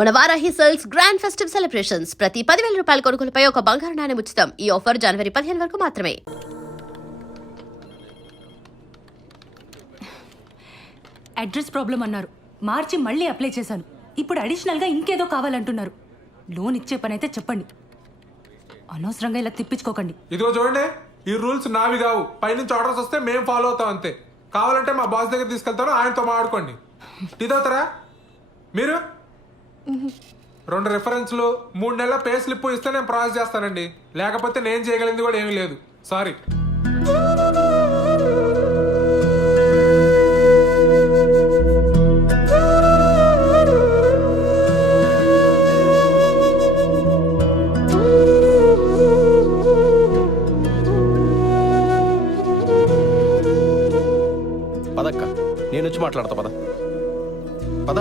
మన Varahi sales grand festive celebrations ప్రతి 10,000 రూపాయల కొనుగోలుపై ఒక బంగారు నాణెం ఉచితం. ఈ ఆఫర్ జనవరి 15 వరకు మాత్రమే. అడ్రస్ ప్రాబ్లం అన్నారు, మార్చి మళ్ళీ అప్లై చేశాను. ఇప్పుడు అడిషనల్గా ఇంకేదో కావాలంటున్నారు. లోన్ ఇచ్చే పని అయితే చెప్పండి, అనవసరంగా ఇలా తిప్పించుకోకండి. ఇదిగో చూడండి, ఈ రూల్స్ నావి కావు. పైనుంచి ఆర్డర్స్ వస్తే మేము ఫాలో అవుతాం అంతే. కావాలంటే మా బాస్ దగ్గర తీసుకెళ్తాను, ఆయనతో మాట్లాడుకోండి. ఇదవుతారా మీరు? 2 రెఫరెన్స్లు 3 నెలల పే స్లిప్ ఇస్తే నేను ప్రాసెస్ చేస్తానండి. లేకపోతే నేను చేయగలిగింది కూడా ఏమీ లేదు. సారీ. పదక్క, నేను వచ్చి మాట్లాడతా. పద పద.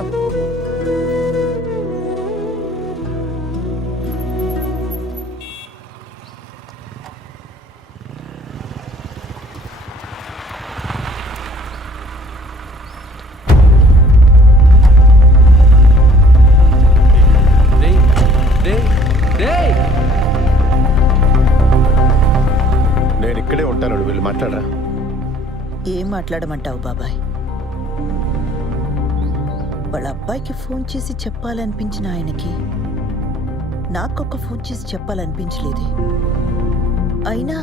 నేను ఇక్కడే ఉంటాను, వెళ్ళి మాట్లాడరా. ఏం మాట్లాడమంటావు బాబాయ్? వాళ్ళ అబ్బాయికి ఫోన్ చేసి చెప్పాలనిపించిన ఆయనకి నాకొక ఫోన్ చేసి చెప్పాలనిపించలేదే. అయినా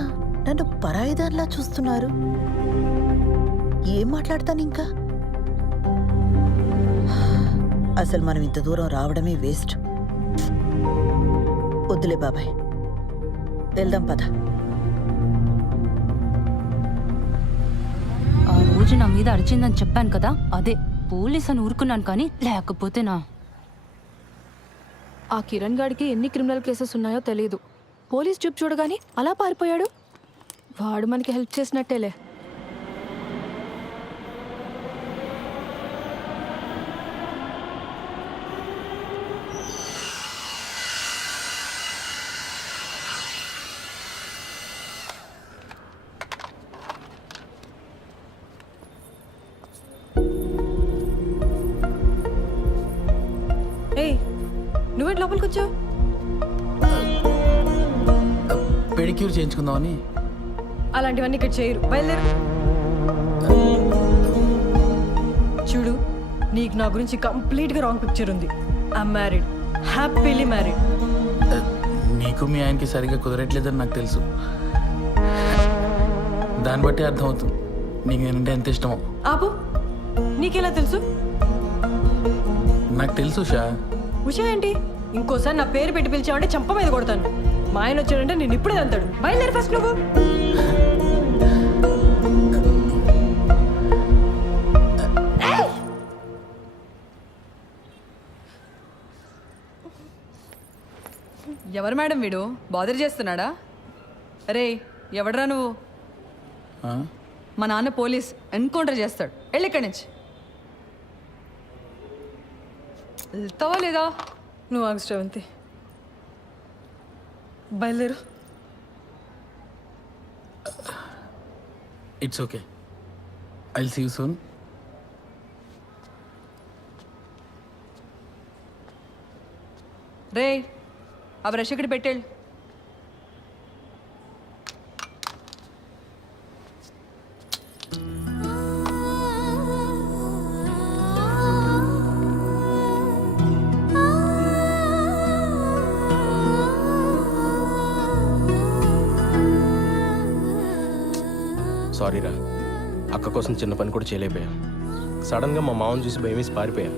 నన్ను పరాయిదాన్లా చూస్తున్నారు. ఏం మాట్లాడతాను ఇంకా? అసలు మనం ఇంత దూరం రావడమే వేస్ట్. వద్దులే బాబాయ్, వెళ్దాం పద. ఆ రోజు నా మీద అరిచిందని చెప్పాను కదా, అదే పోలీస్ అని ఊరుకున్నాను. కానీ లేకపోతే ఆ కిరణ్ గాడికి ఎన్ని క్రిమినల్ కేసెస్ ఉన్నాయో తెలియదు. పోలీస్ చూపు చూడగానే అలా పారిపోయాడు. వాడు మనకి హెల్ప్ చేసినట్టేలే. ఏయ్, నువ్వేంటి లోపలికి వచ్చావు? పెడిక్యూర్ చేయించుకుందామని. అలాంటివన్నీ ఇక్కడ చేయరు, బయలుదేరు. చూడు, నీకు నా గురించి కంప్లీట్గా రాంగ్ పిక్చర్ ఉంది. I'm married, happily married. నీకు మీ ఆయనకి సరిగ్గా కుదరట్లేదని నాకు తెలుసు. దాన్ని బట్టి అర్థమవుతుంది నీకు నేనంటే ఎంత ఇష్టమో. ఆపు, నీకెలా తెలుసు? నాకు తెలుసు షా. ఉషా ఏంటి? ఇంకోసారి నా పేరు పెట్టి పిలిచావంటే చంప మీద కొడతాను. మా ఆయన వచ్చాడంటే నేను ఇప్పుడే అంటాడు. బయలుదేరి ఫస్ట్ నువ్వు. ఎవరు మేడం వీడు? బాదర్ చేస్తున్నాడా? అరే ఎవడరా నువ్వు? మా నాన్న పోలీస్, ఎన్కౌంటర్ చేస్తాడు. వెళ్ళి ఇక్కడి నుంచి. వెళ్తావా లేదా? నువ్వు ఆగు శ్రవంతి, బయలుదేరు. It's okay, I will see you soon. రే ఆ బ్రష్ ఇక్కడ పెట్టేళ్ళు. సారీరా, అక్క కోసం చిన్న పని కూడా చేయలేకపోయా. సడన్గా మా మామని చూసి భయం వేసి పారిపోయా.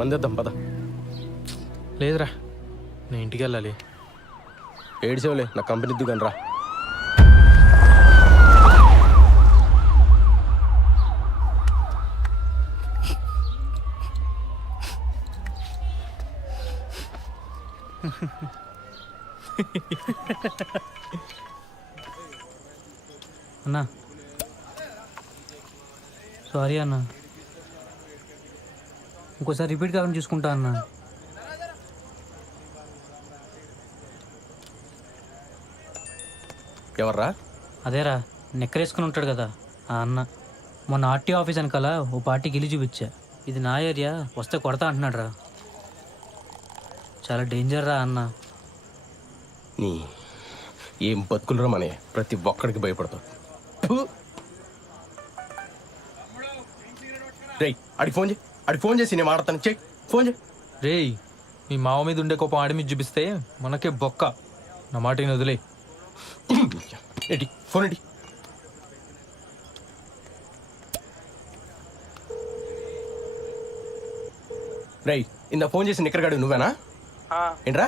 మందేద్దాం పద. లేదురా, నేను ఇంటికి వెళ్ళాలి. ఏడ్చేవులే, నా కంపెనీ ఇద్దు కానీ రా. అన్నా సారీ అన్నా, ఇంకోసారి రిపీట్ కాకుండా చూసుకుంటా అన్నా. ఎవర్రా? అదేరా నెక్కరేసుకుని ఉంటాడు కదా ఆ అన్న. మొన్న ఆర్టీ ఆఫీస్ వెనకాల ఓ పార్టీకి వెళ్ళి చూపించా. ఇది నా ఏరియా, వస్తే కొడతా అంటున్నాడు రా. చాలా డేంజర్ రా అన్న. నీ ఏం బతుకులరా మనే, ప్రతి ఒక్కడికి భయపడతావు. రేయ్ అడిగి ఫోన్ చేసి నేను మాట్లాడతాను. చెయ్యి ఫోన్ చేయి. రేయ్ మీ మావ మీద ఉండే కోపం ఆడి మీద చూపిస్తే మనకే బొక్క. నా మాటని వదిలే. ఎడి ఫోన్ ఎడి. రేయ్ ఇందా ఫోన్ చేసి నిక్కరగాడు నువ్వేనా? ఏంట్రా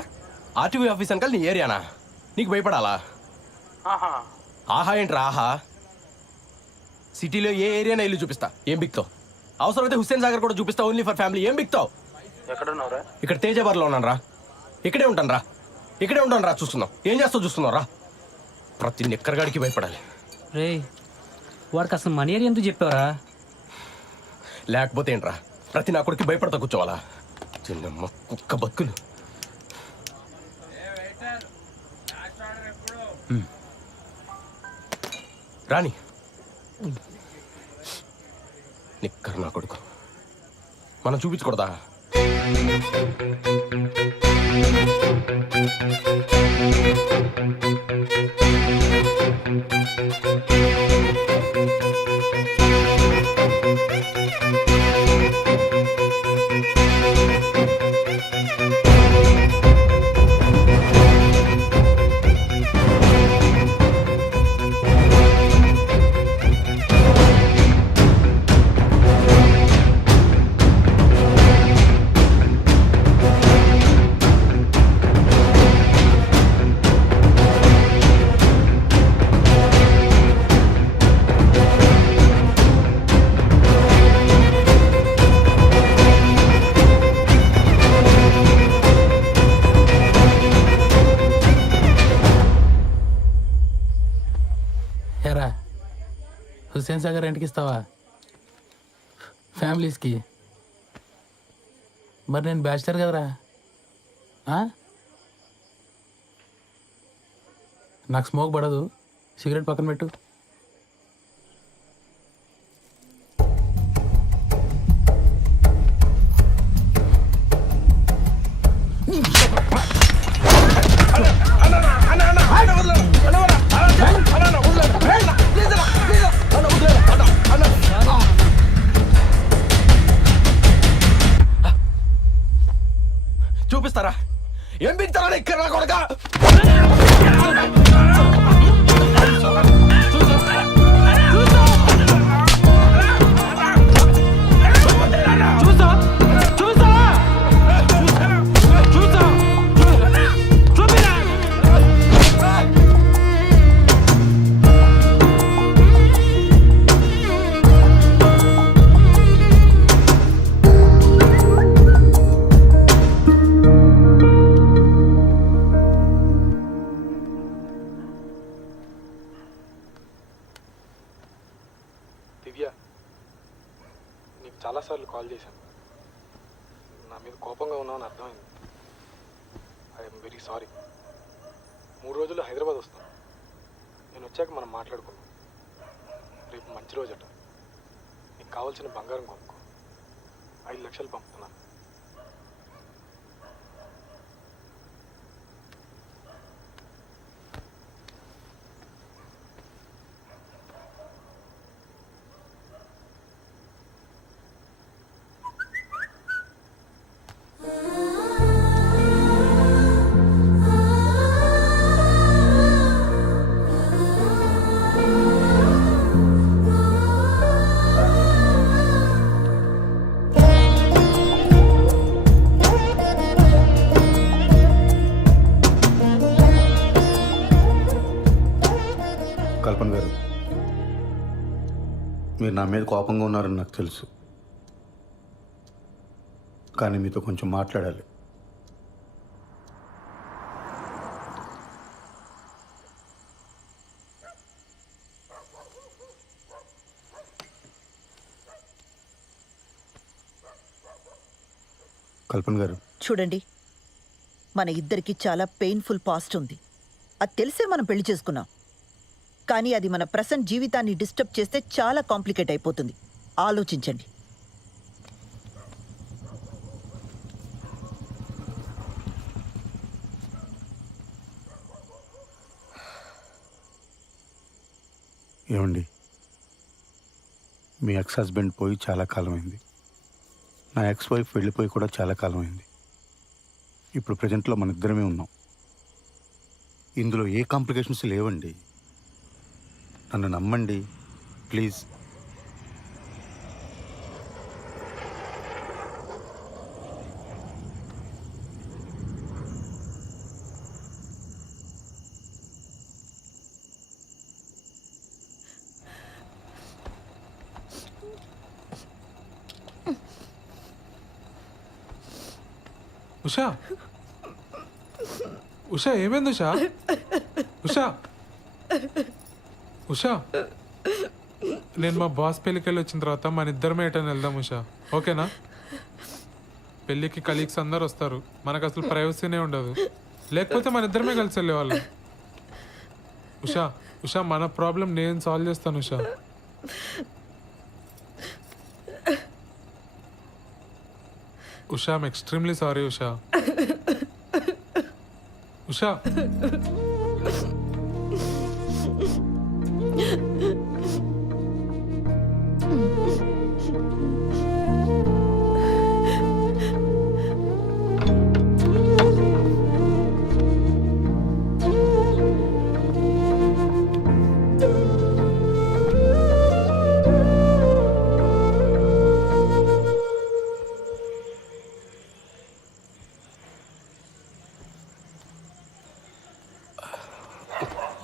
ఆర్టీవీ ఆఫీస్ అంకల్ నీ ఏరియానా? నీకు భయపడాలా? ఆహా ఏంట్రా ఆహా? సిటీలో ఏ ఏరియానా ఇల్లు చూపిస్తా, ఏం బిక్తావు? అవసరమైతే హుస్సేన్ సాగర్ కూడా చూపిస్తా, ఓన్లీ ఫర్ ఫ్యామిలీ. ఏం బిక్తావు? ఎక్కడున్నావురా? ఇక్కడ తేజాబాద్లో ఉన్నాను రా. ఇక్కడే ఉంటాను రా. చూస్తున్నావు ఏం చేస్తావు? చూస్తున్నావు రా. ప్రతి నిక్కరగాడికి భయపడాలి. రే వాడికి అసలు మన ఏరియా ఎందుకు చెప్పావరా? లేకపోతే ఏంట్రా ప్రతి నా కొడుకు భయపడతా కూర్చోవాలా? చిన్నమ్మ కుక్క బతుకులు. రాని నిక్కర్ నా కొడుకు మనం చూపించకూడదా? హేరా హుస్సేన్ సాగర్ రెంట్కి ఇస్తావా ఫ్యామిలీస్కి? మరి నేను బ్యాచిలర్ కదరా. నాకు స్మోక్ పడదు, సిగరెట్ పక్కన పెట్టు. చూపిస్తారా ఏం బిక్తారా ఇక్కడ నా కొడుక? దివ్య, నీకు చాలాసార్లు కాల్ చేశాను. నా మీద కోపంగా ఉన్నావని అర్థమైంది. I'm very sorry. 3 రోజుల్లో హైదరాబాద్ వస్తాను. నేను వచ్చాక మనం మాట్లాడుకుందాం. రేపు మంచి రోజట. నీకు కావాల్సిన బంగారం కొనుక్కో. 5 లక్షలు పంపుతున్నాను. కల్పన గారు, మీరు నా మీద కోపంగా ఉన్నారని నాకు తెలుసు, కానీ మీతో కొంచెం మాట్లాడాలి. కల్పన గారు, చూడండి, మన ఇద్దరికి చాలా పెయిన్ఫుల్ పాస్ట్ ఉంది. అది తెలిసే మనం పెళ్లి చేసుకున్నాం. కానీ అది మన ప్రెసెంట్ జీవితాన్ని డిస్టర్బ్ చేస్తే చాలా కాంప్లికేట్ అయిపోతుంది. ఆలోచించండి. ఏమండి, మీ ఎక్స్ హస్బెండ్ పోయి చాలా కాలమైంది. నా ఎక్స్ వైఫ్ వెళ్ళిపోయి కూడా చాలా కాలమైంది. ఇప్పుడు ప్రజెంట్లో మన ఇద్దరమే ఉన్నాం. ఇందులో ఏ కాంప్లికేషన్స్ లేవండి. నన్ను నమ్మండి ప్లీజ్. ఉషా, ఉషా ఏమైంది ఉషా? ఉషా, ఉషా, నేను మా బాస్ పెళ్ళికి వెళ్ళి వచ్చిన తర్వాత మన ఇద్దరమే ఎటని వెళ్దాం ఉషా, ఓకేనా? పెళ్ళికి కలీగ్స్ అందరు వస్తారు, మనకు అసలు ప్రైవసీనే ఉండదు. లేకపోతే మన ఇద్దరమే కలిసి వెళ్ళేవాళ్ళం. ఉషా, ఉషా, మన ప్రాబ్లం నేను సాల్వ్ చేస్తాను Usha. Usha, I'm extremely sorry Usha. Usha,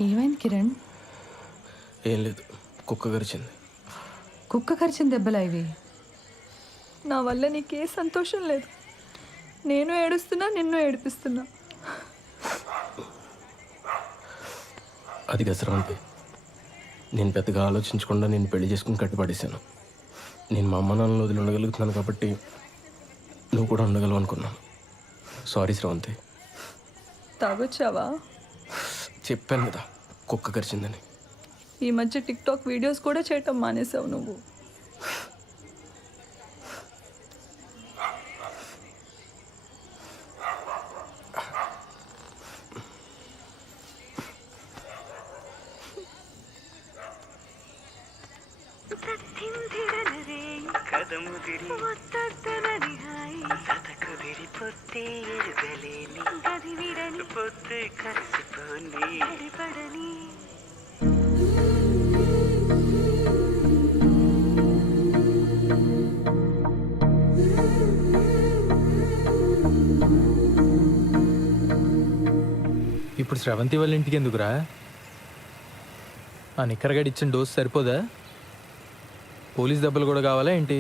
ఏమైంది కిరణ్? ఏం లేదు, కుక్క గరిచింది. కుక్క కరిచిన దెబ్బలా ఇవి? నా వల్ల నీకే సంతోషం లేదు. నేను ఏడుస్తున్నా, నిన్ను ఏడిపిస్తున్నా. అది గసరవంతి, నేను పెద్దగా ఆలోచించకుండా నేను పెళ్లి చేసుకుని కట్టుపడేశాను. నేను మా అమ్మ నాన్నలు వదిలి ఉండగలుగుతున్నాను కాబట్టి నువ్వు కూడా ఉండగలవు అనుకున్నాను. సారీ శ్రవంతి. తాగొచ్చావా? చెప్పాను కదా కుక్క కరిచిందని. ఈ మధ్య టిక్ టాక్ వీడియోస్ కూడా చేయటం మానేసావు నువ్వు. ఇప్పుడు స్రవంతి వాళ్ళ ఇంటికి ఎందుకురా? ఆ నిక్కరగడి ఇచ్చిన డోస్ సరిపోదా? పోలీస్ దెబ్బలు కూడా కావాలా ఏంటి?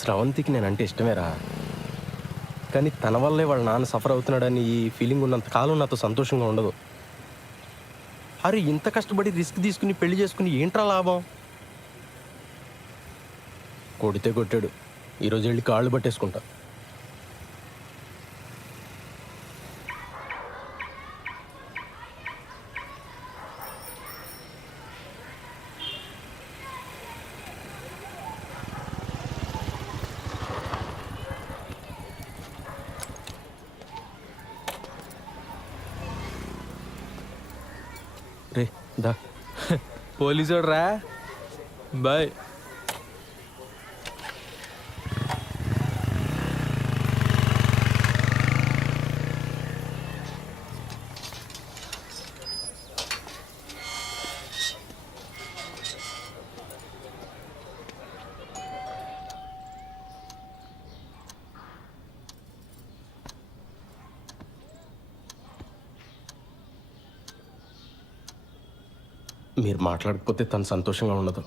స్రవంతికి నేనంటే ఇష్టమేరా, కానీ తన వల్లే వాళ్ళ నాన్న సఫర్ అవుతున్నాడని ఈ ఫీలింగ్ ఉన్నంత కాలం నాతో సంతోషంగా ఉండదు. అరే, ఇంత కష్టపడి రిస్క్ తీసుకుని పెళ్లి చేసుకుని ఏంట్రా లాభం? కొడితే కొట్టాడు, ఈరోజు వెళ్ళి కాళ్ళు పట్టేసుకుంటా. రే దా. పోలీసోడు రా. బాయ్. మీరు మాట్లాడకపోతే తను సంతోషంగా ఉండదు.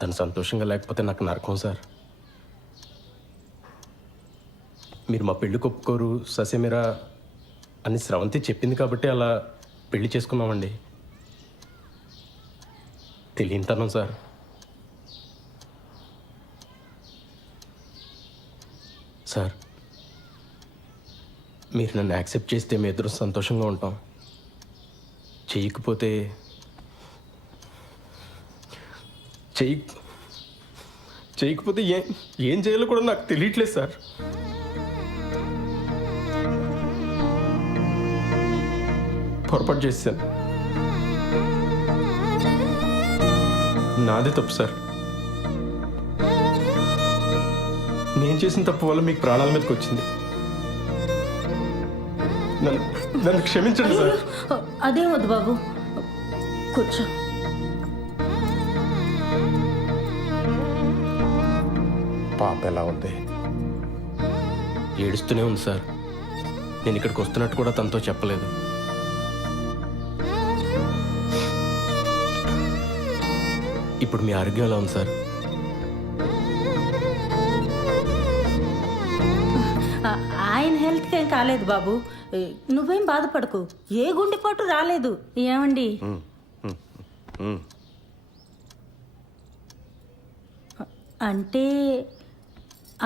తను సంతోషంగా లేకపోతే నాకు నరకం సార్. మీరు మా పెళ్ళికి ఒప్పుకోరు ససేమిరా అని స్రవంతి చెప్పింది కాబట్టి అలా పెళ్లి చేసుకున్నామండి. తెలియనితనం సార్. సార్, మీరు నన్ను యాక్సెప్ట్ చేస్తే మీ ఇద్దరు సంతోషంగా ఉంటాం. చేయకపోతే ఏం చేయాలో కూడా నాకు తెలియట్లేదు సార్. పొరపాటు చేశాను. నాదే తప్పు సార్. నేను చేసిన తప్పు వల్ల మీకు ప్రాణాల మీదకి వచ్చింది. నన్ను క్షమించండి సార్. అదేం వద్దు బాబు, కూర్చో. పాప ఎలా ఉంది? ఏడుస్తూనే ఉంది సార్. నేను ఇక్కడికి వస్తున్నట్టు కూడా తనతో చెప్పలేదు. ఇప్పుడు మీ ఆరోగ్యం ఎలా ఉంది సార్? ఆయన హెల్త్కి ఏం కాలేదు బాబు, నువ్వేం బాధపడకు, ఏ గుండెపోటు రాలేదు. ఏమండి అంటే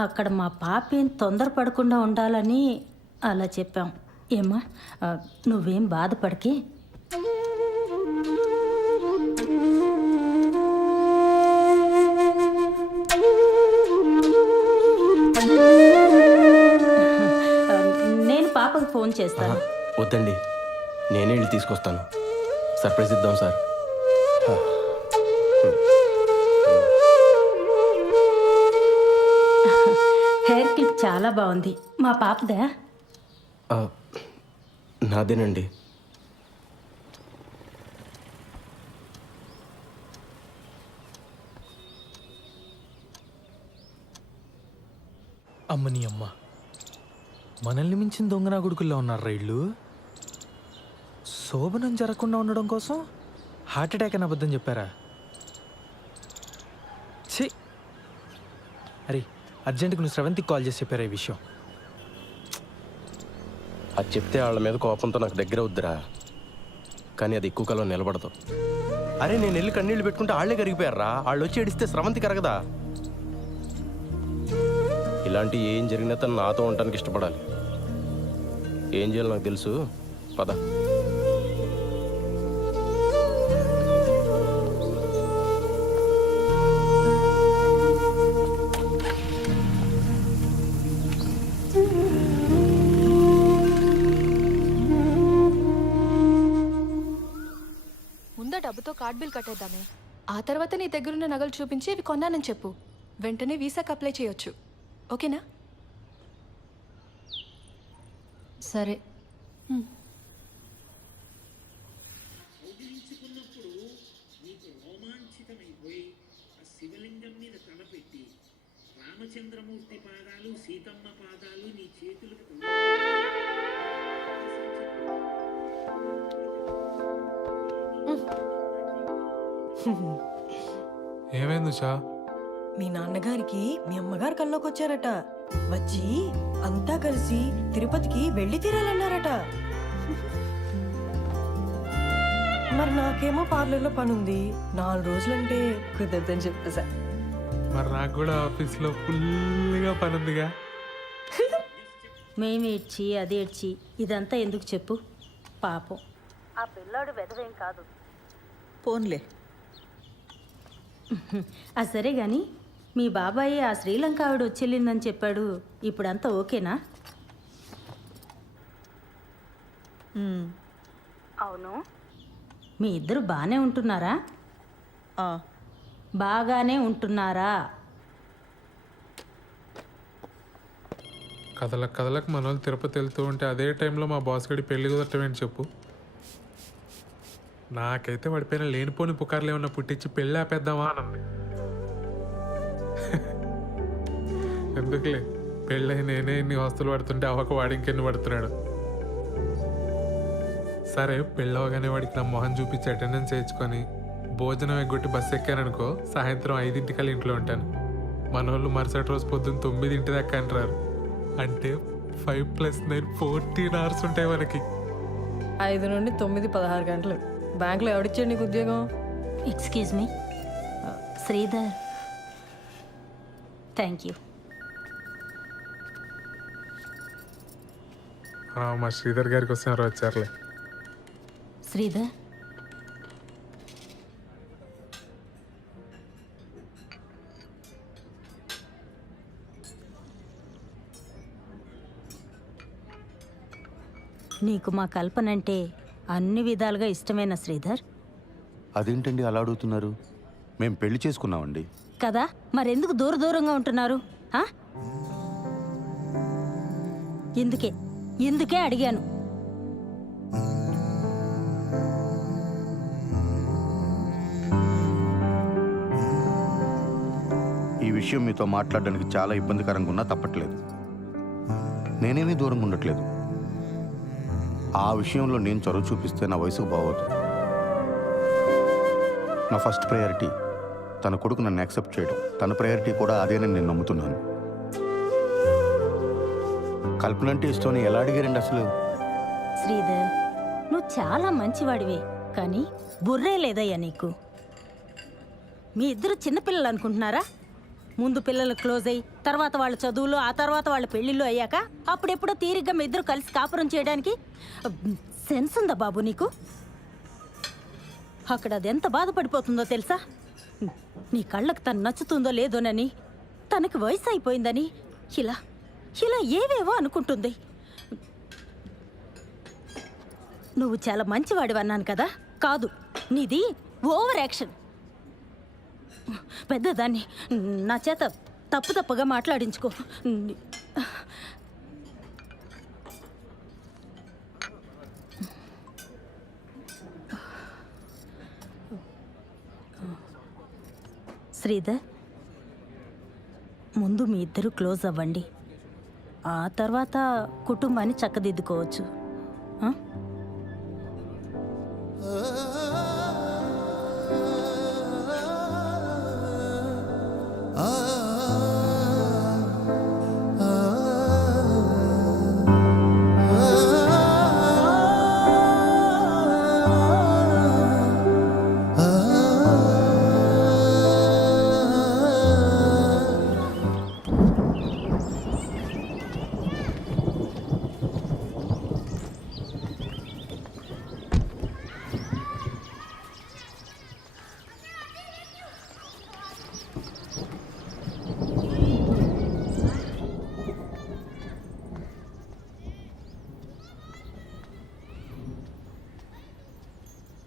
అక్కడ మా పాప ఏం తొందరపడకుండా ఉండాలని అలా చెప్పాం. ఏమ్మా, నువ్వేం బాధపడకే. నేను పాపకు ఫోన్ చేస్తాను. వద్దండి, నేనే వెళ్ళి తీసుకొస్తాను. సర్ప్రైజ్ ఇద్దాం సార్. హెయిర్ క్లిప్ చాలా బాగుంది. మా పాపదా? నాదేనండి. అమ్మని అమ్మ, మనల్ని మించిన దొంగనా కొడుకుల్లో ఉన్నారు రైళ్ళు. శోభనం జరగకుండా ఉండడం కోసం హార్ట్ అటాక్ అని అబద్ధం చెప్పారా? ఛీ! అరే, అర్జెంటుగా నువ్వు స్రవంతికి కాల్ చేసి చెప్పారా ఈ విషయం? అది చెప్తే వాళ్ళ మీద కోపంతో నాకు దగ్గర వద్దురా, కానీ అది ఎక్కువ కాలం నిలబడదు. అరే, నేను వెళ్ళి కన్నీళ్ళు పెట్టుకుంటే వాళ్ళే కరిగిపోయారా. వాళ్ళు వచ్చి ఏడిస్తే స్రవంతి కరగదా? ఇలాంటి ఏం జరిగినా తను నాతో ఉండటానికి ఇష్టపడాలి. ఏం చేయాలి నాకు తెలుసు. పద. ముందా డబ్బుతో కార్డ్ బిల్ కట్టేద్దామే. ఆ తర్వాత నీ దగ్గరున్న నగలు చూపించి ఇవి కొన్నానని చెప్పు. వెంటనే వీసాకి అప్లై చేయొచ్చు. ఓకేనా? సరే. ఏమైంది ఉషా? మీ నాన్నగారికి మీ అమ్మగారు కల్లోకి వచ్చారట. వచ్చి అంతా కలిసి తిరుపతికి వెళ్ళి తీరాలన్నారట. మరి నాకేమో పార్లర్లో పనుంది, 4 రోజులంటే కుదరదని చెప్పేసా. మరి నాకు కూడా ఆఫీస్లో ఫుల్గా పని ఉందిగా. మేమేడ్చి అదేడ్చి ఇదంతా ఎందుకు చెప్పు? పాపం ఆ పిల్లాడు వెదవేం కాదు. పోన్లే. సరే గాని మీ బాబాయ్ ఆ శ్రీలంక ఆవిడ వచ్చెళ్ళిందని చెప్పాడు. ఇప్పుడంతా ఓకేనా? అవును. మీ ఇద్దరు బాగానే ఉంటున్నారా? బాగానే ఉంటున్నారా? కథలకు మన వాళ్ళు తిరుపతి వెళ్తూ ఉంటే అదే టైంలో మా బాస్ గడి పెళ్లి కుదరటమేంటి చెప్పు. నాకైతే వాడిపోయిన లేనిపోని పుకార్లు ఏమన్నా పుట్టించి పెళ్ళి ఆపేద్దామా అనంది. ఎందుకులే, పెళ్ళి నేనే ఇన్ని వస్తువులు పడుతుంటే అవ్వక వాడి ఇంకెన్ని పడుతున్నాడు. సరే, పెళ్ళవగానే వాడికి నా మొహం చూపించి అటెండెన్స్ వేయించుకొని భోజనం ఎగ్గొట్టి బస్సు ఎక్కాననుకో, సాయంత్రం 5 ఇంట్లో ఉంటాను. మన వాళ్ళు మరుసటి రోజు పొద్దున్న 9 దాకా అంటారు. అంటే 5 + 9 14 hours ఉంటాయి మనకి. 5 నుండి 9 16 గంటలు. బ్యాంకులో ఎవడిచ్చాడు నీకు ఉద్యోగం? Excuse me Sridhar. Thank you. మా శ్రీధర్ గారికి వస్తున్నారు, వచ్చారులే. శ్రీధర్, నీకు మా కల్పన అంటే అన్ని విధాలుగా ఇష్టమేనా శ్రీధర్? అదేంటండి అలా అడుగుతున్నారు? మేము పెళ్లి చేసుకున్నామండి. కదా మరెందుకు దూరంగా ఉంటున్నారు ఆ? ఎందుకే అడిగాను. ఈ విషయం మీతో మాట్లాడడానికి చాలా ఇబ్బందికరంగా ఉన్నా తప్పట్లేదు. నేనేమీ దూరంగా ఉండట్లేదు. ఆ విషయంలో నేను చొరవ చూపిస్తే నా వయసుకు బాగోదు. నా ఫస్ట్ ప్రయారిటీ తన కొడుకు నన్ను యాక్సెప్ట్ చేయడం. తన ప్రయారిటీ కూడా అదేనని నేను నమ్ముతున్నాను. కల్పన అంటే ఇష్టం ఎలా అడిగారండి అసలు? శ్రీధర్, నువ్వు చాలా మంచివాడివే, కానీ బుర్రే లేదయ్యా నీకు. మీ ఇద్దరు చిన్నపిల్లలు అనుకుంటున్నారా? ముందు పిల్లలు క్లోజ్ అయ్యి తర్వాత వాళ్ళ చదువులు, ఆ తర్వాత వాళ్ళ పెళ్ళిళ్ళు అయ్యాక అప్పుడెప్పుడో తీరిగ్గా మీ ఇద్దరు కలిసి కాపురం చేయడానికి సెన్స్ ఉందా బాబు నీకు? అక్కడ అది ఎంత బాధపడిపోతుందో తెలుసా? నీ కళ్ళకు తను నచ్చుతుందో లేదోనని, తనకి వయసు అయిపోయిందని ఇలా ఇలా ఏవేవో అనుకుంటుంది. నువ్వు చాలా మంచివాడివి అన్నాను కదా, కాదు, నీది ఓవర్ యాక్షన్. పెద్దదాన్ని నా చేత తప్పుగా మాట్లాడించుకో. శ్రీధర్, ముందు మీ ఇద్దరు క్లోజ్ అవ్వండి, ఆ తర్వాత కుటుంబాన్ని చక్కదిద్దుకోవచ్చు. ఆ?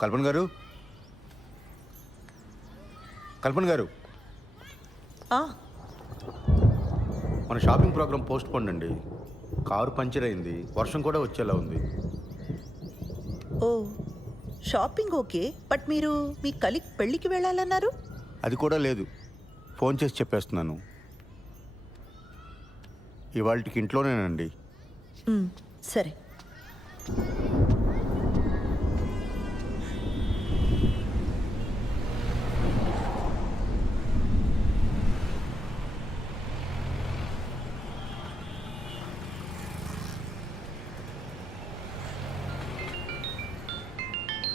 కల్పన గారు, కల్పన గారు, మన షాపింగ్ ప్రోగ్రామ్ పోస్ట్ పోన్ అండి. కారు పంచర్ అయింది, వర్షం కూడా వచ్చేలా ఉంది. ఓ, షాపింగ్ ఓకే, బట్ మీరు మీ కలీగ్ పెళ్ళికి వెళ్ళాలన్నారు? అది కూడా లేదు. ఫోన్ చేసి చెప్పేస్తున్నాను. ఇవాళకి ఇంట్లోనేనండి. సరే.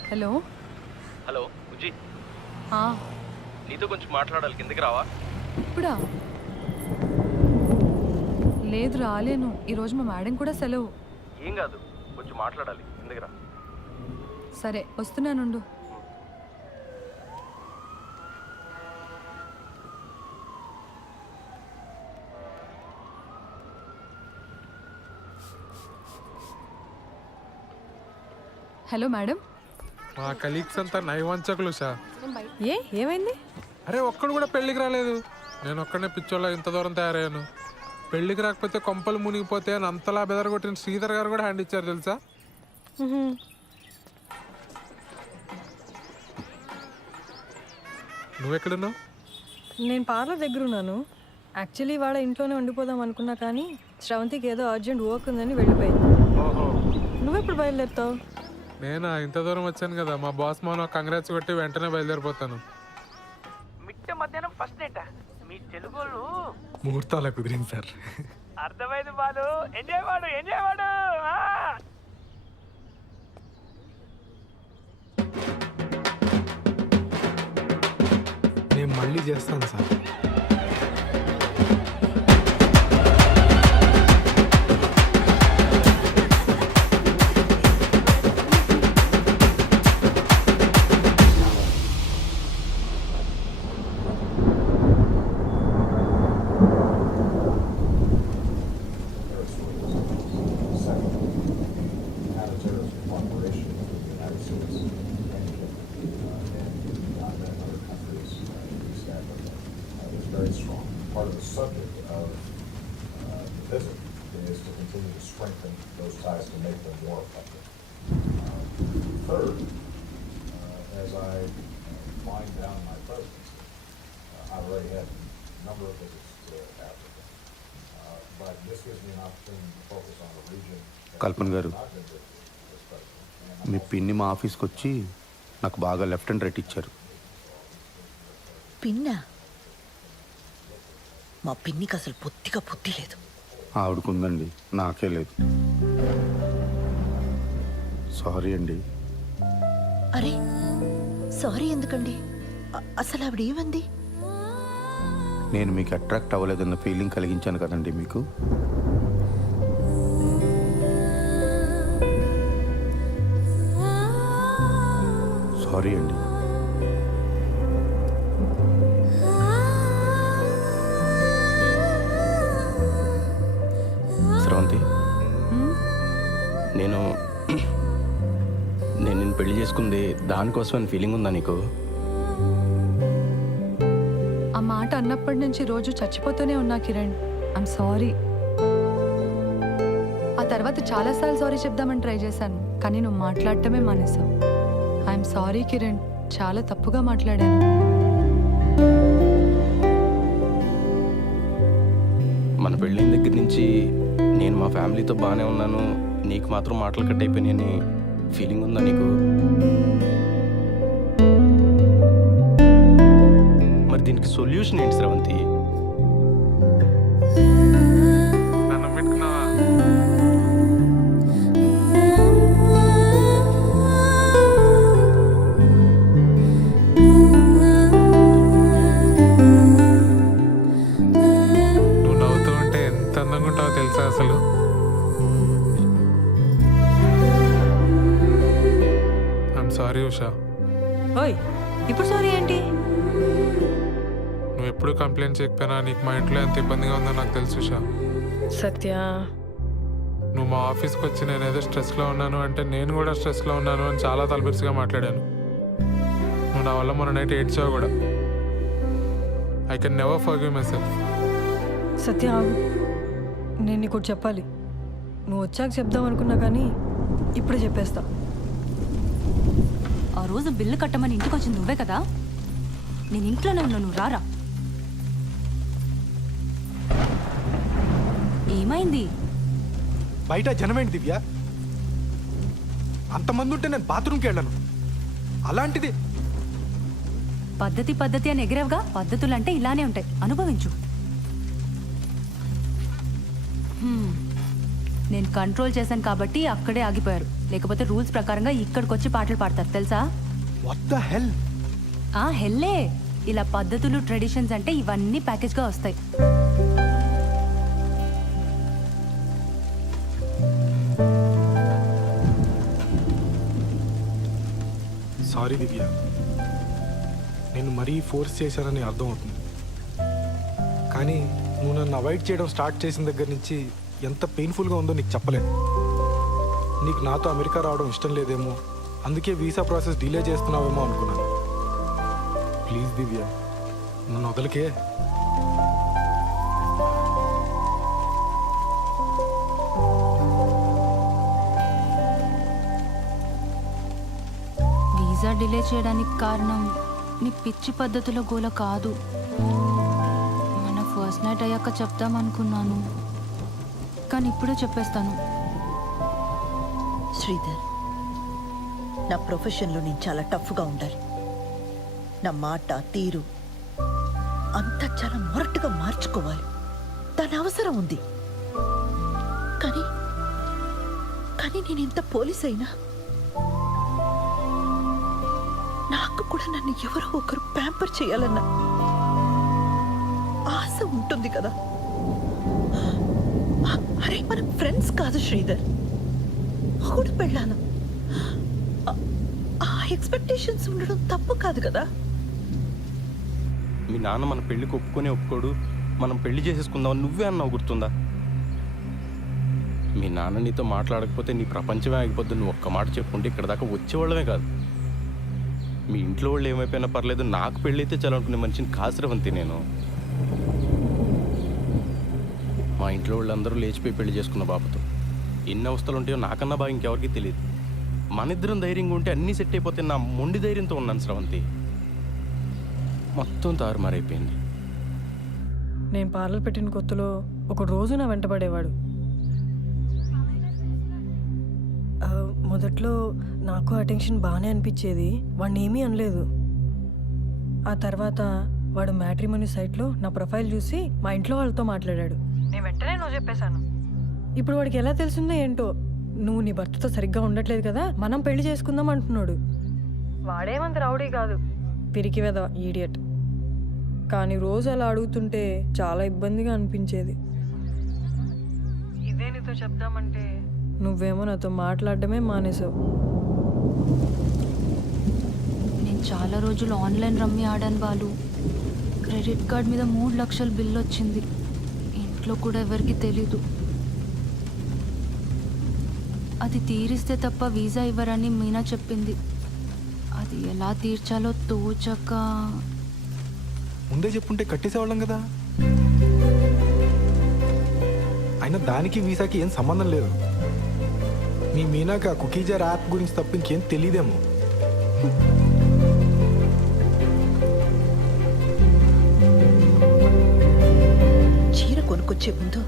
హలో హలో బుజ్జి, ఆ, నీతో కొంచెం మాట్లాడాలి, కిందకి రావా? ఇప్పుడా? లేదు, రాలేను. ఈరోజు మా మేడం కూడా సెలవు. ఏం కాదు, కొంచెం మాట్లాడాలి, కిందకి రా. సరే, వస్తున్నానుండు. Hello madam. మా కలీగ్స్ అంతా నైవంచకులు సార్. ఏమైంది? అరే ఒక్కడు కూడా పెళ్ళికి రాలేదు. నేను ఒక్కడనే పిచ్చోళ్ళ ఇంత దూరం తయారయ్యాను. పెళ్ళికి రాకపోతే కొంపలు మునిగిపోతే అని అంతలా బెదరగొట్టిన శ్రీధర్ గారు కూడా హ్యాండ్ ఇచ్చారు తెలుసా. నువ్వెక్కడున్నావు? నేను పార్లర్ దగ్గర ఉన్నాను. యాక్చువల్లీ వాళ్ళ ఇంట్లోనే ఉండిపోదాం అనుకున్నా, కానీ శ్రవంతికి ఏదో అర్జెంట్ వర్క్ ఉందని వెళ్ళిపోయింది. నువ్వెప్పుడు బయలుదేరుతావు? నేనా, ఇంత దూరం వచ్చాను కదా, మా బాస్ మోన కంగ్రాట్స్ కొట్టి వెంటనే బయలుదేరిపోతాను. మిట్ట మధ్యాహ్నం ఫస్ట్ నైట్ మీ తెలుగులు ముహూర్తాలు కుదిరింది సార్. అర్థమైంది బాలు. ఎంజాయ్ వాడు. నేను మళ్ళీ చేస్తాను sir. visit is to continue to strengthen those ties to make them more effective. Third, as I wind down my presidency, I've already had a number of visits to Africa, but this gives me an opportunity to focus on a region that కల్పన గారు, I've been visiting as president. మీ పిన్ని మా ఆఫీస్కి వచ్చి నాకు బాగా left and right ఇచ్చారు. పిన్నా? మా పిన్నికి అసలు పొత్తిగా బుద్ధి లేదు. ఆవిడకుందండి, నాకే లేదు. సారీ అండి. అరే సారీ ఎందుకండి? అసలు ఆవిడ ఏమంది? నేను మీకు అట్రాక్ట్ అవ్వలేదన్న ఫీలింగ్ కలిగించాను కదండి మీకు. సారీ అండి. స్రవంతి, నేను నిన్ను పెళ్లి చేసుకుంది దానికోసమని ఫీలింగ్ ఉందా నీకు? ఆ మాట అన్నప్పటి నుంచి రోజు చచ్చిపోతూనే ఉన్నా కిరణ్. I'm sorry. ఆ తర్వాత చాలాసార్లు సారీ చెప్దామని ట్రై చేశాను, కానీ నువ్వు మాట్లాడటమే మానేశావు. ఐఎమ్ సారీ కిరణ్, చాలా తప్పుగా మాట్లాడాను. మన పెళ్ళైన దగ్గర నుంచి నేను మా ఫ్యామిలీతో బాగానే ఉన్నాను, నీకు మాత్రం మాటలు కట్ అయిపోయినాయని ఫీలింగ్ ఉందా నీకు? మరి దీనికి సొల్యూషన్ ఏంటి స్రవంతి? నన్ను పెట్టుకున్నావా? నువ్వు నవ్వుతూ ఉంటే ఎంత అందంగా ఉంటావో తెలుసా అసలు. I'm sorry Usha. ఓయ్ ఇప్పుడు సారీ ఏంటి? నువ్వు ఎప్పుడు కంప్లైంట్ చేయకపోయినా నీకు మా ఇంట్లో ఎంత ఇబ్బందిగా ఉందో నాకు తెలుసు ఉషా. సత్య, నువ్వు మా ఆఫీస్కి వచ్చి నేను ఏదో స్ట్రెస్లో ఉన్నాను అంటే నేను కూడా స్ట్రెస్లో ఉన్నాను అని చాలా తలబిరుసుగా మాట్లాడాను. నువ్వు నా వల్ల మొన్న నైట్ ఏడ్చావు కూడా. I can never forgive myself. Satya ఆగు. నేను నీకు ఒకటి చెప్పాలి. నువ్వు వచ్చాక చెప్దాం అనుకున్నా కానీ ఇప్పుడే చెప్పేస్తా. ఆ రోజు బిల్లు కట్టమని ఇంటికి వచ్చింది నువ్వే కదా? నేను ఇంట్లోనే ఉన్నా, నువ్వు రారా. ఏమైంది? బయట జనమేంటి దివ్య? అంతమంది ఉంటే నేను బాత్రూమ్కి వెళ్ళాను. అలాంటిది పద్ధతి అని ఎగిరేవుగా. పద్ధతులంటే ఇలానే ఉంటాయి, అనుభవించు. నేను కంట్రోల్ చేశాను కాబట్టి అక్కడే ఆగిపోయారు, లేకపోతే రూల్స్ ప్రకారంగా ఇక్కడికి వచ్చి పాటలు పాడతారు తెలుసా? What the hell? హెల్లే. ఇలా పద్ధతులు ట్రెడిషన్స్ అంటే ఇవన్నీ ప్యాకేజ్గా వస్తాయి. సారీ దివ్య, నేను మరీ ఫోర్స్ చేశానని అర్థం అవుతుంది. కానీ నువ్వు నన్ను అవాయిడ్ చేయడం స్టార్ట్ చేసిన దగ్గర నుంచి ఎంత పెయిన్ఫుల్గా ఉందో నీకు చెప్పలేను. నీకు నాతో అమెరికా రావడం ఇష్టం లేదేమో, అందుకే వీసా ప్రాసెస్ డిలే చేస్తున్నావేమో అనుకున్నాను. ప్లీజ్ దివ్య, నన్ను వదలకే. వీసా డిలే చేయడానికి కారణం నీ పిచ్చి పద్ధతిలో గోల కాదు. మన ఫస్ట్ నైట్ అయ్యాక చెప్దామనుకున్నాను, కానీ ఇప్పుడే చెప్పేస్తాను. శ్రీధర్, నా ప్రొఫెషన్లో నేను చాలా టఫ్గా ఉండాలి. నా మాట తీరు అంతా చాలా మొరటుగా మార్చుకోవాలి. దాని అవసరం ఉంది. కానీ కానీ నేను ఇంత పోలీస్ అయినా నాకు కూడా నన్ను ఎవరో ఒకరు ప్యాంపర్ చేయాలన్న ఆశ ఉంటుంది కదా. అరే మన ఫ్రెండ్స్ కాదు శ్రీధర్, కూడా పెళ్ళాను. ఆ ఎక్స్పెక్టేషన్స్ ఉండడం తప్పు కాదు కదా. మీ నాన్న మన పెళ్ళికి ఒప్పుకోడు, మనం పెళ్లి చేసేసుకుందాం నువ్వే అన్నావు, గుర్తుందా? మీ నాన్న నీతో మాట్లాడకపోతే నీ ప్రపంచమే ఆగిపోద్దు. నువ్వు ఒక్క మాట చెప్పుకుంటే ఇక్కడ దాకా వచ్చేవాళ్ళమే కాదు. మీ ఇంట్లో వాళ్ళు ఏమైపోయినా పర్లేదు, నాకు పెళ్ళైతే చాలనుకునే మనిషిని కాసురవంతి నేను. మా మా ఇంట్లో వాళ్ళందరూ లేచిపోయి పెళ్లి చేసుకున్న బాబుతో ఎన్ని అవస్థలు ఉంటాయో నాకన్నా బాగా ఇంకెవరికి తెలియదు. మన ఇద్దరం ధైర్యంగా ఉంటే అన్నీ సెట్ అయిపోతే నా మొండి ధైర్యంతో ఉన్నాను స్రవంతి. మొత్తం తారుమారైపోయింది. నేను పార్లర్ పెట్టిన కొత్తలో ఒక రోజు నా వెంట పడేవాడు. మొదట్లో నాకు అటెన్షన్ బాగానే అనిపించేది, వాడిని ఏమీ అనలేదు. ఆ తర్వాత వాడు మ్యాట్రిమోనీ సైట్లో నా ప్రొఫైల్ చూసి మా ఇంట్లో వాళ్ళతో మాట్లాడాడు. నేను వెంటనే నువ్వు చెప్పేశాను. ఇప్పుడు వాడికి ఎలా తెలిసిందో ఏంటో, నువ్వు నీ భర్తతో సరిగ్గా ఉండట్లేదు కదా, మనం పెళ్లి చేసుకుందాం అంటున్నాడు. వాడేమంత రౌడీ కాదు, పిరికి వెద ఈడియట్. కానీ రోజు అలా అడుగుతుంటే చాలా ఇబ్బందిగా అనిపించేది. ఇదే నీతో చెప్దామంటే నువ్వేమో నాతో మాట్లాడడమే మానేసావు. నేను చాలా రోజులు ఆన్లైన్ రమ్మీ ఆడాను బాలు. క్రెడిట్ కార్డ్ మీద 3 లక్షల బిల్లు వచ్చింది. ఇంట్లో కూడా ఎవరికి తెలీదు. అది తీరిస్తే తప్ప వీసా ఇవ్వరని మీనా చెప్పింది. అది ఎలా తీర్చాలో తోచక ముందే చెప్పుంటే కట్టేసేవాళ్ళం కదా. అయినా దానికి వీసాకి ఏం సంబంధం లేదు. మీ మీనాక కుకీజార్ యాప్ గురించి తప్ప ఇంకేం తెలియదేమో. చీర కొనుక్కొచ్చే ముందు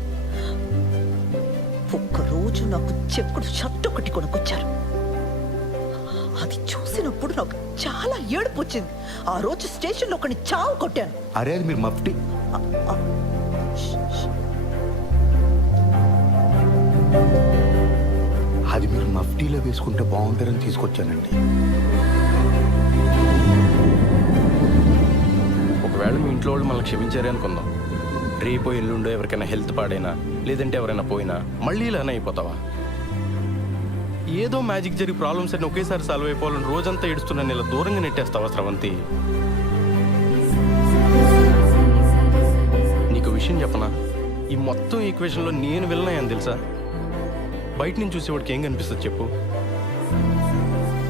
ఒక్కరోజు నాకు చెక్కుడు షర్ట్ ఒకటి కొనుక్కొచ్చారు. అది చూసినప్పుడు నాకు చాలా ఏడుపు వచ్చింది. ఆ రోజు స్టేషన్లో ఒకని చావు కొట్టాను. అరే అది మీరు మఫ్టీ అది మీరు మఫ్టీలో వేసుకుంటే బాగుంటారని తీసుకొచ్చానండి. ఒకవేళ మీ ఇంట్లో వాళ్ళు మనల్ని క్షమించారే అనుకుందాం. రేపో ఎల్లుండో ఎవరికైనా హెల్త్ పాడైనా లేదంటే ఎవరైనా పోయినా మళ్ళీ ఇలానే అయిపోతావా? ఏదో మ్యాజిక్ జరిగి ప్రాబ్లమ్స్ అన్ని ఒకేసారి సాల్వ్ అయిపోవాలని రోజంతా ఏడుస్తున్నా ఇలా దూరంగా నెట్టేస్తావా స్రవంతి? నీకు విషయం చెప్పనా, ఈ మొత్తం ఈక్వేషన్లో నేను విలనయ్యాను తెలుసా? బయట నుంచి చూసేవాడికి ఏం కనిపిస్తుంది చెప్పు?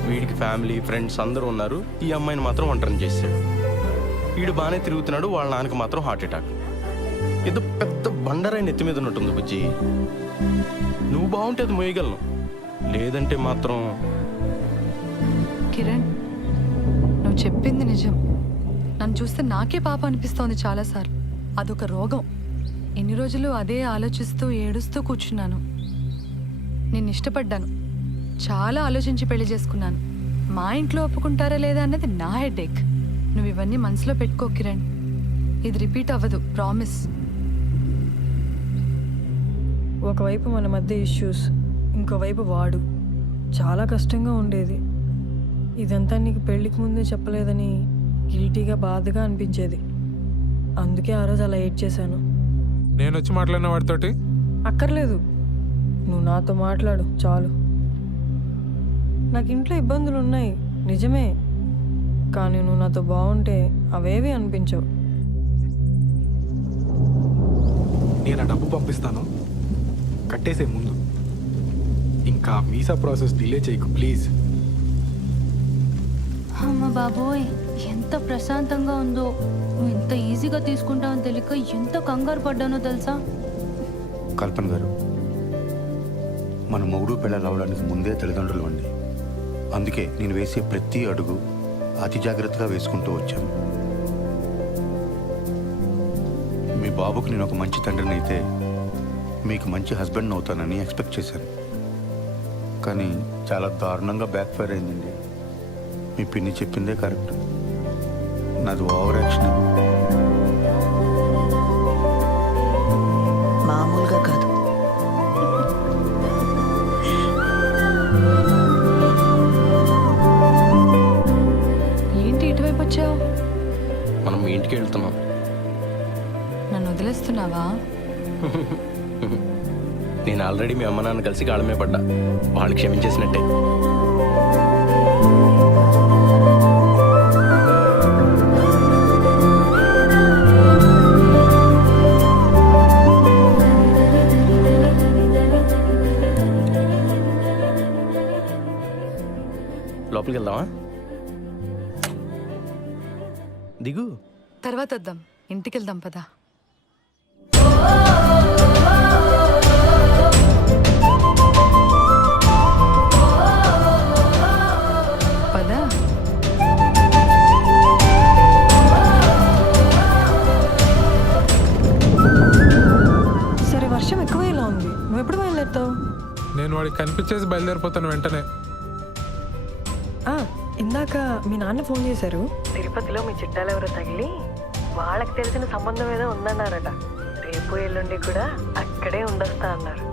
వీడికి ఫ్యామిలీ ఫ్రెండ్స్ అందరూ ఉన్నారు, ఈ అమ్మాయిని మాత్రం ఒంటరిని చేశాడు. వీడు బాగానే తిరుగుతున్నాడు, వాళ్ళ నాన్నకి మాత్రం హార్ట్ అటాక్. ఏదో పెద్ద బండరాయి నెత్తి మీద ఉన్నట్టుంది బుజ్జి. నువ్వు బాగుంటే అది మోయగలను, లేదంటే మాత్రం. కిరణ్, నువ్వు చెప్పింది నిజం. నన్ను చూస్తే నాకే పాప అనిపిస్తోంది చాలాసార్లు. అదొక రోగం. ఎన్ని రోజులు అదే ఆలోచిస్తూ ఏడుస్తూ కూర్చున్నాను. నేను ఇష్టపడ్డాను, చాలా ఆలోచించి పెళ్లి చేసుకున్నాను. మా ఇంట్లో ఒప్పుకుంటారా లేదా అన్నది నా హెడేక్. నువ్వు ఇవన్నీ మనసులో పెట్టుకో కిరణ్. ఇది రిపీట్ అవ్వదు, ప్రామిస్. ఒకవైపు మన మధ్య ఇష్యూస్, ఇంకోవైపు వాడు. చాలా కష్టంగా ఉండేది. ఇదంతా నీకు పెళ్ళికి ముందే చెప్పలేదని గిల్టీగా బాధగా అనిపించేది. అందుకే ఆ రోజు అలా ఏడ్ చేశాను. నేను వచ్చి మాట్లాడిన వాడితోటి అక్కర్లేదు, నువ్వు నాతో మాట్లాడు చాలు. నాకు ఇంట్లో ఇబ్బందులు ఉన్నాయి నిజమే, కానీ నువ్వు నాతో బాగుంటే అవేవి అనిపించవు. నేను ఆ డబ్బు పంపిస్తాను, కట్టేసే ముందు. ఇంకా వీసా ప్రాసెస్ డిలే చేయకు ప్లీజ్. అమ్మ బాబోయ్, ఎంత ప్రశాంతంగా ఉందో. నువ్వు ఎంత ఈజీగా తీసుకుంటావని తెలియక ఎంత కంగారు పడ్డానో తెలుసా? కల్పన గారు, మన మొగుడు పిల్లలు అవ్వడానికి ముందే తల్లిదండ్రులు అండి. అందుకే నేను వేసే ప్రతి అడుగు అతి జాగ్రత్తగా వేసుకుంటూ వచ్చాను. మీ బాబుకు నేను ఒక మంచి తండ్రిని అయితే మీకు మంచి హస్బెండ్ అవుతానని ఎక్స్పెక్ట్ చేశాను. కానీ చాలా దారుణంగా బ్యాక్ ఫైర్ అయిందండి. మీ పిన్ని చెప్పిందే కరెక్ట్, నాది ఓవర్ యాక్షన్. మామూలుగా కాదు. ఏంటి ఇటువైపు వచ్చావు? మనం మీ ఇంటికి వెళ్తున్నాం. నన్ను వదిలేస్తున్నావా? నేను ఆల్రెడీ మీ అమ్మ నాన్న కలిసి కాళ్ళమే పడ్డా, వాళ్ళు క్షమించేసినట్టే. లోపలికి వెళ్దామా? దిగు. తర్వాత వద్దాం, ఇంటికి వెళ్దాం పదా. వర్షం ఎక్కువ ఇలా ఉంది. నువ్వు ఎప్పుడు బయలుదేరుతావు? నేను వాడికి కనిపించేసి బయలుదేరిపోతాను వెంటనే. ఇందాక మీ నాన్న ఫోన్ చేశారు. తిరుపతిలో మీ చుట్టాలు ఎవరో తగిలి వాళ్ళకి తెలిసిన సంబంధం ఏదో ఉందన్నారట. రేపు ఎల్లుండి కూడా అక్కడే ఉండొస్తా అన్నారు.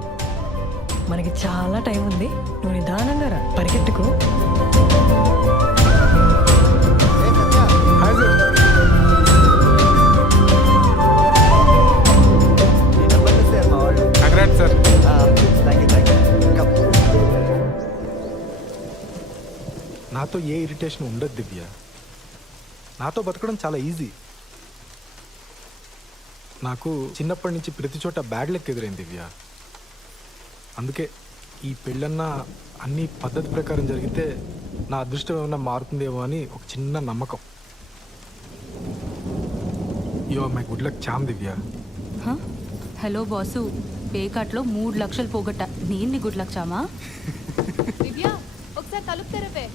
మనకి చాలా టైం ఉంది, నువ్వు నిదానంగా రా, పరిగెట్టుకు. Hi sir. Congrats sir. నాతో ఏ ఇరిటేషన్ ఉండదు దివ్య. నాతో బతకడం చాలా ఈజీ. నాకు చిన్నప్పటి నుంచి ప్రతి చోట బ్యాడ్ లెక్ ఎదురైంది దివ్య. అందుకే ఈ పెళ్ళన్నా అన్ని పద్ధతి ప్రకారం జరిగితే నా అదృష్టం ఏమన్నా మారుతుందేమో అని ఒక చిన్న నమ్మకం. Yo my good luck charm Divya. Hello boss, పేకాట్లో 3 లక్షలు పోగొట్ట. నేను గుడ్ లక్ చామా? దివ్య ఒకసారి తలుపు తెరవే.